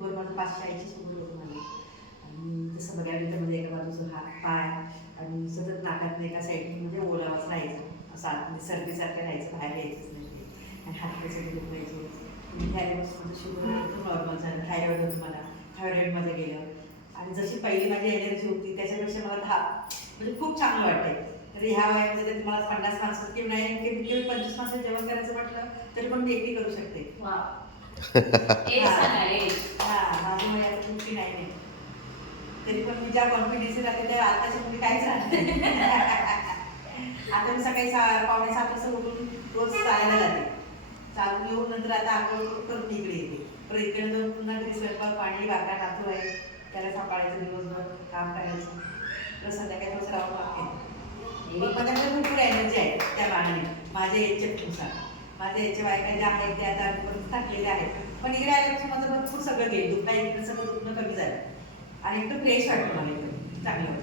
माझं 580 शुगर होतं मला. आणि तसं बघायला गेलं तर म्हणजे एका बाजूचं हात पाय आणि सतत नाकात एका साईडने म्हणजे ओलावाच राहायचं, असं आतमध्ये सर्दीसारखं राहायचं, बाहेर यायचंच नाही ते. आणि हात कसे दुखायचे. मी त्यावेळेस माझं शुगर एकदम नॉर्मल झालं. थायरॉईड होतं मला, थायरॉईडमध्ये गेलं. आणि जशी पहिली माझी एनर्जी होती त्याच्यापेक्षा मला म्हणजे खूप चांगलं वाटतंय. तर ह्या वयामध्ये जर तुम्हाला 50 माणसं किंवा नाही किंवा 25 माणसं जेवण करायचं म्हटलं तरी पण मी एकटी करू शकते. माझी वय आता 59 आहे. तरी पण मी ज्या कॉन्फिडन्स राहते त्या आताच्या मुली काहीच राहते. आता मी सकाळी 6:45 वाजता उठून रोज चालायला जाते. चालून येऊन नंतर आता आंघोळ करून इकडे येते. परत इकडे जाऊन पुन्हा घरी स्वयंपाक पाणी बाका नातू आहे, त्याला सांभाळायचं, दिवसभर काम करायचं. तर संध्याकाळी थोडंसं राहून लागते. मग माझ्याकडे भरपूर एनर्जी आहे त्या मानाने माझ्या एजच्यानुसार. माझ्या याच्या बायका ज्या आहेत त्या आता परत टाकलेल्या आहेत. पण इकडे आल्यापासून माझं भरपूर सगळं गेलं. दुखणं इकडे सगळं दुखणं कमी झालं आणि एकदम फ्रेश वाटतं मला इकडे चांगलं.